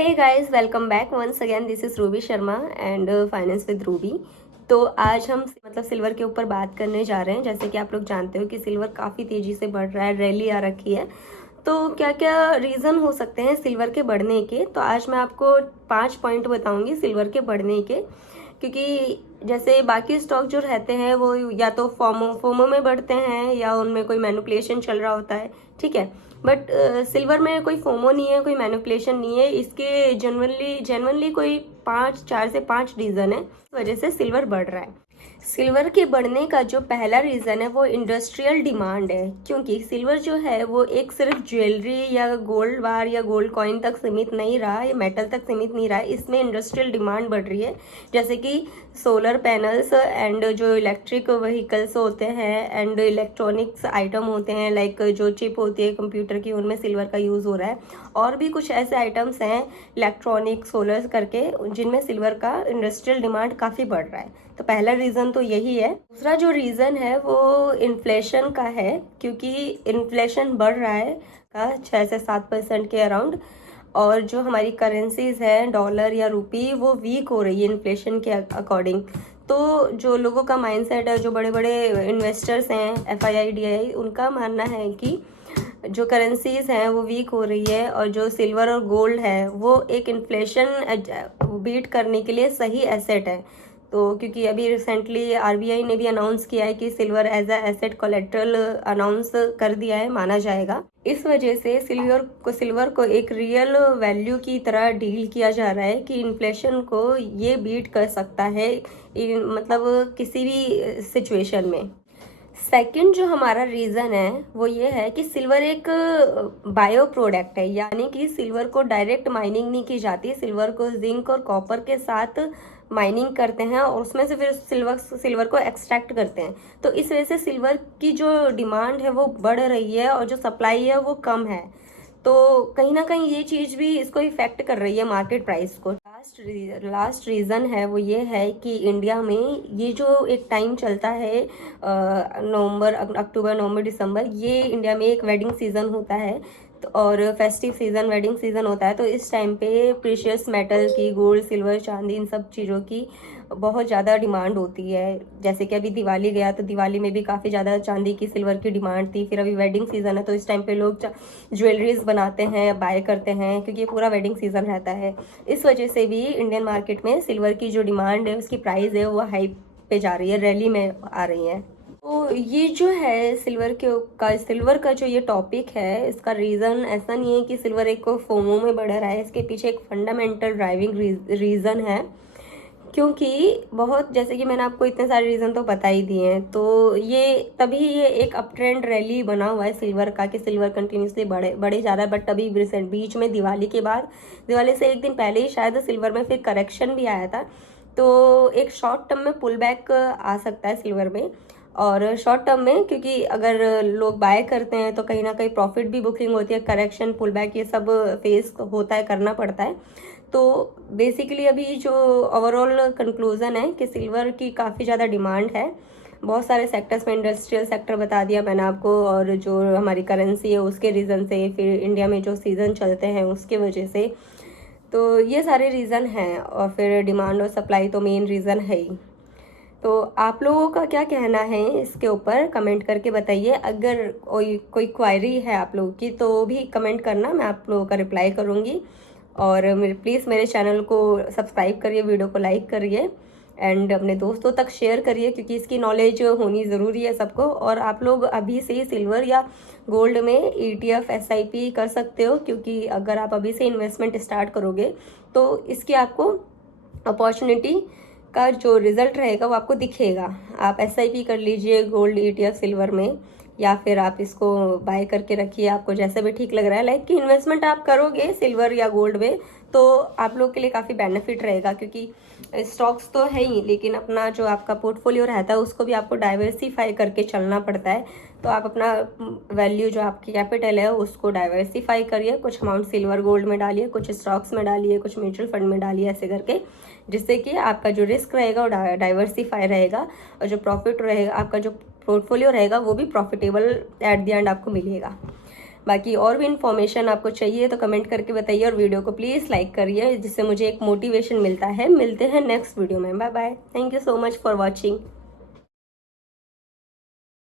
Hey guys, welcome back once again. This is Ruby Sharma and finance with Ruby. तो आज हम silver के ऊपर बात करने जा रहे हैं। जैसे कि आप लोग जानते हो कि सिल्वर काफ़ी तेज़ी से बढ़ रहा है, रैली आ रखी है। तो क्या क्या रीज़न हो सकते हैं सिल्वर के बढ़ने के, तो आज मैं आपको 5 पॉइंट बताऊंगी सिल्वर के बढ़ने के। क्योंकि जैसे बाकी स्टॉक जो रहते हैं वो या तो फोमो फोमो में बढ़ते हैं या उनमें कोई मैनिपुलेशन चल रहा होता है, ठीक है। बट सिल्वर में कोई फोमो नहीं है, कोई मैनिपुलेशन नहीं है। इसके जेनवनली कोई 4 से 5 रीज़न है इस वजह से सिल्वर बढ़ रहा है। सिल्वर के बढ़ने का जो पहला रीज़न है वो इंडस्ट्रियल डिमांड है। क्योंकि सिल्वर जो है वो एक सिर्फ ज्वेलरी या गोल्ड बार या गोल्ड कॉइन तक सीमित नहीं रहा, या मेटल तक सीमित नहीं रहा है। इसमें इंडस्ट्रियल डिमांड बढ़ रही है। जैसे कि सोलर पैनल्स एंड जो इलेक्ट्रिक व्हीकल्स होते हैं एंड इलेक्ट्रॉनिक्स आइटम होते हैं, लाइक जो चिप होती है कंप्यूटर की, उनमें सिल्वर का यूज़ हो रहा है। और भी कुछ ऐसे आइटम्स हैं इलेक्ट्रॉनिक सोलर्स करके, जिनमें सिल्वर का इंडस्ट्रियल डिमांड काफ़ी बढ़ रहा है। तो पहला रीज़न तो यही है। दूसरा जो रीज़न है वो इन्फ्लेशन का है। क्योंकि इन्फ्लेशन बढ़ रहा है का 6 से 7% के अराउंड, और जो हमारी करेंसीज है डॉलर या रुपी वो वीक हो रही है इन्फ्लेशन के अकॉर्डिंग। तो जो लोगों का माइंडसेट है, जो बड़े बड़े इन्वेस्टर्स हैं, FII DII, उनका मानना है कि जो करेंसीज हैं वो वीक हो रही है, और जो सिल्वर और गोल्ड है वो एक इन्फ्लेशन बीट करने के लिए सही एसेट है। तो क्योंकि अभी रिसेंटली RBI ने भी अनाउंस किया है कि silver as a asset collateral announce कर दिया है, माना जाएगा। इस वजह से सिल्वर को एक रियल वैल्यू की तरह डील किया जा रहा है कि इन्फ्लेशन को ये बीट कर सकता है, मतलब किसी भी सिचुएशन में। सेकंड जो हमारा रीज़न है वो ये है कि सिल्वर एक बायो प्रोडक्ट है। यानी कि सिल्वर को डायरेक्ट माइनिंग नहीं की जाती, सिल्वर को जिंक और कॉपर के साथ माइनिंग करते हैं और उसमें से फिर सिल्वर को एक्सट्रैक्ट करते हैं। तो इस वजह से सिल्वर की जो डिमांड है वो बढ़ रही है और जो सप्लाई है वो कम है। तो कहीं ना कहीं ये चीज़ भी इसको इफेक्ट कर रही है मार्केट प्राइस को। लास्ट रीज़न है वो ये है कि इंडिया में ये जो एक टाइम चलता है, अक्टूबर नवंबर दिसंबर, ये इंडिया में एक वेडिंग सीज़न होता है। तो और फेस्टिव सीज़न, वेडिंग सीज़न होता है। तो इस टाइम पे प्रीशियस मेटल की, गोल्ड सिल्वर चांदी, इन सब चीज़ों की बहुत ज़्यादा डिमांड होती है। जैसे कि अभी दिवाली गया तो दिवाली में भी काफ़ी ज़्यादा चांदी की, सिल्वर की डिमांड थी। फिर अभी वेडिंग सीज़न है तो इस टाइम पे लोग ज्वेलरीज बनाते हैं, बाय करते हैं, क्योंकि ये पूरा वेडिंग सीज़न रहता है। इस वजह से भी इंडियन मार्केट में सिल्वर की जो डिमांड है, उसकी प्राइस है, वो हाई पे जा रही है, रैली में आ रही है। तो ये जो है सिल्वर का जो ये टॉपिक है, इसका रीज़न ऐसा नहीं है कि सिल्वर एक फोमो में बढ़ रहा है। इसके पीछे एक फंडामेंटल ड्राइविंग रीज़न है। क्योंकि बहुत, जैसे कि मैंने आपको इतने सारे रीज़न तो बता ही दिए हैं, तो ये एक अप ट्रेंड रैली बना हुआ है सिल्वर का, कि सिल्वर कंटिन्यूसली बढ़े जा रहा है। बट अभी रिसेंट बीच में दिवाली के बाद, दिवाली से एक दिन पहले ही शायद सिल्वर में फिर करेक्शन भी आया था। तो एक शॉर्ट टर्म में पुल बैक आ सकता है सिल्वर में। और शॉर्ट टर्म में, क्योंकि अगर लोग बाय करते हैं तो कहीं ना कहीं प्रॉफिट भी बुकिंग होती है, करेक्शन, पुल बैक, ये सब फेस होता है, करना पड़ता है। तो बेसिकली अभी जो ओवरऑल कंक्लूजन है कि सिल्वर की काफ़ी ज़्यादा डिमांड है बहुत सारे सेक्टर्स में। इंडस्ट्रियल सेक्टर बता दिया मैंने आपको, और जो हमारी करेंसी है उसके रीज़न से, फिर इंडिया में जो सीज़न चलते हैं उसके वजह से। तो ये सारे रीज़न हैं, और फिर डिमांड और सप्लाई तो मेन रीज़न है ही। तो आप लोगों का क्या कहना है इसके ऊपर, कमेंट करके बताइए। अगर कोई क्वायरी है आप लोगों की तो भी कमेंट करना, मैं आप लोगों का रिप्लाई करूँगी। और प्लीज़ मेरे चैनल को सब्सक्राइब करिए, वीडियो को लाइक करिए एंड अपने दोस्तों तक शेयर करिए, क्योंकि इसकी नॉलेज होनी ज़रूरी है सबको। और आप लोग अभी से ही सिल्वर या गोल्ड में ETF SIP कर सकते हो, क्योंकि अगर आप अभी से इन्वेस्टमेंट स्टार्ट करोगे तो इसकी आपको अपॉर्चुनिटी का जो रिजल्ट रहेगा वो आपको दिखेगा। आप SIP कर लीजिए गोल्ड ETF सिल्वर में, या फिर आप इसको बाय करके रखिए, आपको जैसे भी ठीक लग रहा है। लाइक कि इन्वेस्टमेंट आप करोगे सिल्वर या गोल्ड में तो आप लोग के लिए काफ़ी बेनिफिट रहेगा, क्योंकि स्टॉक्स तो है ही, लेकिन अपना जो आपका पोर्टफोलियो रहता है उसको भी आपको डाइवर्सिफाई करके चलना पड़ता है। तो आप अपना वैल्यू, जो आपकी कैपिटल है, उसको डाइवर्सिफाई करिए। कुछ अमाउंट सिल्वर गोल्ड में डालिए, कुछ स्टॉक्स में डालिए, कुछ म्यूचुअल फंड में डालिए, ऐसे करके, जिससे कि आपका जो रिस्क रहेगा वो डाइवर्सिफाई रहेगा, और जो प्रॉफिट रहेगा, आपका जो पोर्टफोलियो रहेगा वो भी प्रॉफिटेबल एट द एंड आपको मिलेगा। बाकी और भी इन्फॉर्मेशन आपको चाहिए तो कमेंट करके बताइए और वीडियो को प्लीज़ लाइक करिए, जिससे मुझे एक मोटिवेशन मिलता है। मिलते हैं नेक्स्ट वीडियो में। Bye bye. Thank you so much for watching.